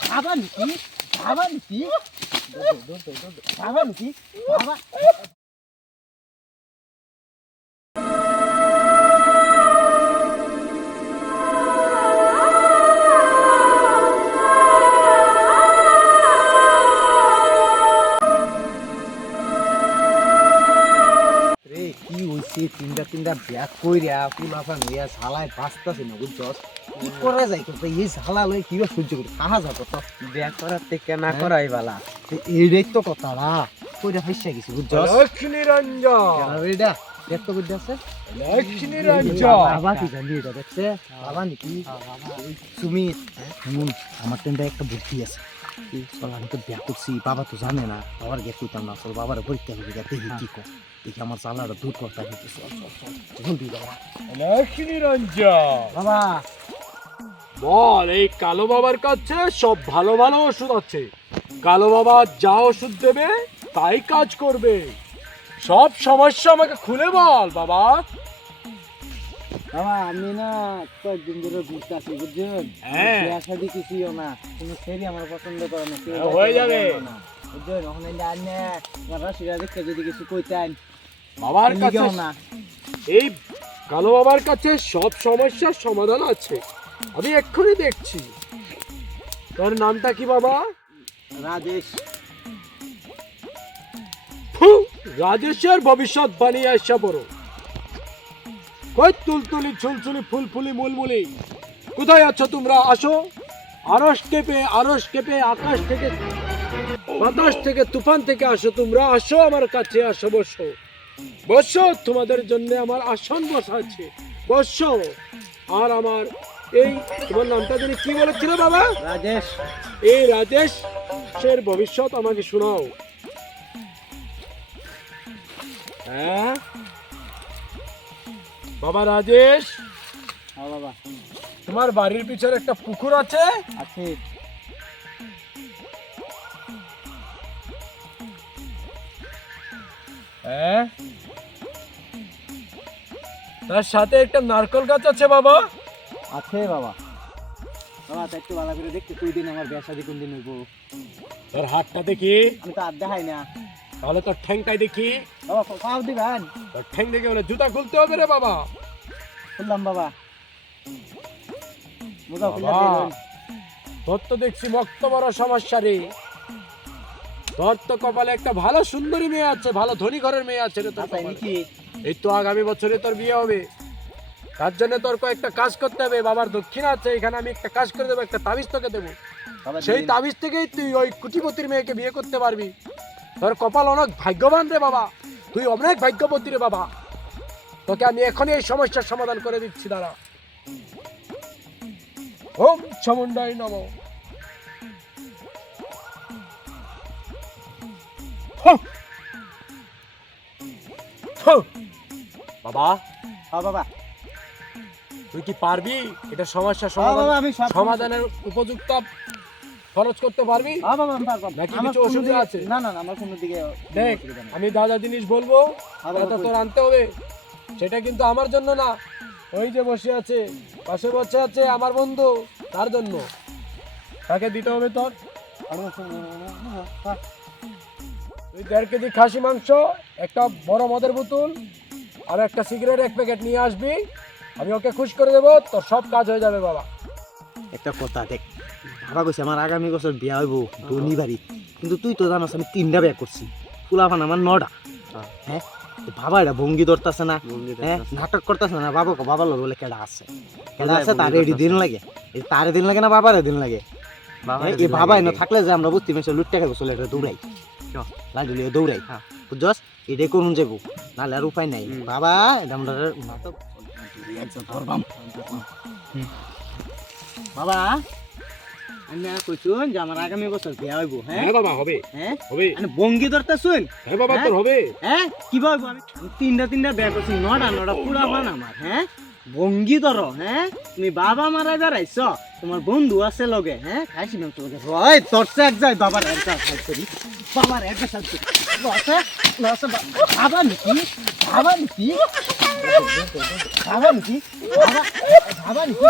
খাবা নাকি? খাবা নাকি? খাবা তিনটা তিনটা ব্যাগ কইরা পুলাফান হইয়া ঝালায় বাঁচতাছে না বুঝছস? কি করা যায় তো এই ঝালা লই কিবা সহ্য করি কাহা যাব তো বিয়া করার থেকে না হ্যাঁ? করাই বালা। এইটাই তো কথা না কইরা ফাইসা গেছি বুঝছস? লক্ষ্মী রঞ্জন এটা দেখতে বুঝতে আছে। লক্ষ্মী বাবা কি জানি এটা দেখছে? বাবা নাকি? সুমিত। শুন আমার টেন্ডা একটা বুদ্ধি আছে। চল আমি তো করছি। বাবা তো জানে না। বাবার কইতাম না। চল বাবার পরীক্ষা দেখি কি কর দেখি আমার জ্বালাটা দূর করতে হবে। চল চল চল জলদি বাবা। লক্ষ্মী রঞ্জন বাবা। বল এই কালো বাবার কাছে সব ভালো ভালো ওষুধ আছে। কালো বাবা যা ওষুধ দেবে তাই কাজ করবে। সব সমস্যা আমাকে খুলে বল বাবা। বাবা আমি না কয়েকদিন ধরে ঘুরতে আসি বুঝছেন? হ্যাঁ। বিয়া শাদি কিছুইও না। কোনো আমার পছন্দ করে না হ্যাঁ, হয়ে যাবে। বুঝছেন? ওখানে আমার রাশিরা দেখতে যদি কিছু কইতেন বাবার কাছে না। এই কালো বাবার কাছে সব সমস্যার সমাধান আছে। আমি এক্ষুনি দেখছি। তোর নামটা কি বাবা? রাজেশ। রাজেশের ভবিষ্যৎ বানিয়ে আসা বড়। কই তুলতুলি ছুলছুলি ফুলফুলি মুলমুলি? কোথায় আছো তোমরা? আসো। আরস কেঁপে আরস কেঁপে আকাশ থেকে বাতাস থেকে তুফান থেকে আসো তোমরা। আসো আমার কাছে আসো বসো। বসো তোমাদের জন্য আমার আসন বসা আছে। বসো। আর আমার এই তোমার নামটা জানি কি বলেছিল বাবা? রাজেশ। এই রাজেশের ভবিষ্যৎ আমাকে শোনাও। হ্যাঁ? বাবা রাজেশ। হ্যাঁ বাবা। তোমার বাড়ির পিছনে একটা পুকুর আছে? আছে। হ্যাঁ? তার সাথে একটা নারকেল গাছ আছে বাবা। আছে বাবা। বাবা তা একটু ভালো করে দেখতে তুই দিন আমার বিয়া শাদি কোন দিন হইব? তোর হাতটা দেখি। আমি তো আর দেখাই না। তাহলে তোর ঠ্যাংটাই দেখি। বাবা পাও দিবেন? তোর ঠ্যাং দেখে বলে জুতা খুলতে হবে রে বাবা। খুললাম বাবা। তোর তো দেখছি মক্ত বড় সমস্যা রে। তোর তো কপালে একটা ভালো সুন্দরী মেয়ে আছে ভালো ধনী ঘরের মেয়ে আছে রে তোর আচ্ছা এই তো আগামী বছরে তোর বিয়ে হবে। তার জন্য তোর কয়েকটা কাজ করতে হবে। বাবার দক্ষিণা আছে এখানে আমি একটা কাজ করে দেবো একটা তাবিজ তোকে দেবো। সেই তাবিজ থেকেই তুই ওই কুটিপতির মেয়েকে বিয়ে করতে পারবি। তোর কপাল অনেক ভাগ্যবান রে বাবা। তুই অনেক ভাগ্যবতী রে বাবা। তোকে আমি এখনই এই সমস্যার সমাধান করে দিচ্ছি দাঁড়া। ওম চামুন্ডাই নম। বাবা। হ্যাঁ বাবা। তুই কি পারবি? এটা সমস্যা হ্যাঁ সমাধান সমাধানের উপযুক্ত খরচ করতে পারবি হ্যাঁ নাকি কিছু অসুবিধা আছে? না না আমার কোনো দিকে দেখ। আমি দাদা জিনিস বলব হ্যাঁ দাদা তোর আনতে হবে সেটা কিন্তু আমার জন্য না ওই যে বসে আছে পাশে বসে আছে আমার বন্ধু তার জন্য তাকে দিতে হবে তোর তুই দেড় কেজি খাসি মাংস একটা বড় মদের বোতল আর একটা সিগারেট এক প্যাকেট নিয়ে আসবি আমি ওকে খুশ করে দেবো তোর সব কাজ হয়ে যাবে বাবা একটা কথা দেখ বাবা কইছে আমার আগামী বছর বিয়া হইব ধনী বাড়ি কিন্তু তুই তো জানাস আমি তিনটা বিয়া করছি ফুলাফান আমার নটা। হ্যাঁ। তো বাবা এটা ভঙ্গি ধরতেছে না হ্যাঁ? নাটক করতেছে না বাবা বাবা লোক বলে কেডা আছে? কেডা আছে? তার এডি দিন লাগে। তারে দিন লাগে না বাবারে দিন লাগে? হ্যাঁ, এই বাবা এনে থাকলে যে আমরা বুঝতে পারছি লুটটা খাব চলে এটা দৌড়াই। লাডি লিয়ে দৌড়াই। বুঝছস এটাই করুন যাব নাহলে আর উপায় নাই। বাবা এটা আমরা একজন ধরবাম বাবা আমি কইছুন যে আমার আগামী বছর বিয়া হইব হ্যাঁ হ্যাঁ বাবা হবে হ্যাঁ হবে মানে বঙ্গি ধরতে শুন হ্যাঁ বাবা হ্যাঁ? তোর হবে হ্যাঁ কি বলব আমি আমি তিনটা তিনটা বিয়া করছি নটা নটা পুরা পান আমার হ্যাঁ ধরো হ্যাঁ তুমি বাবা মারা বেড়াইছ তোমার বন্ধু আছে লগে হ্যাঁ খাইছি না তোকে রয় তোর এক যায় বাবার একটা সাইড করি বাবার একটা করি খাবা নাকি খাবা নাকি খাবা নাকি খাবা নাকি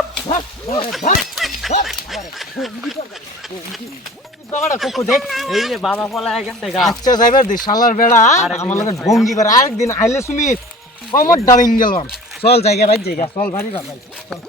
আচ্ছা যাইবার দে শালার বেড়া। আরেকদিন আমার লগে আসবে। ভঙ্গি করে। আরেকদিন আইলে সুমিত কমর ডাবিং গেলাম। চল জায়গা ভাই জায়গা। চল ভারি ভাই চল।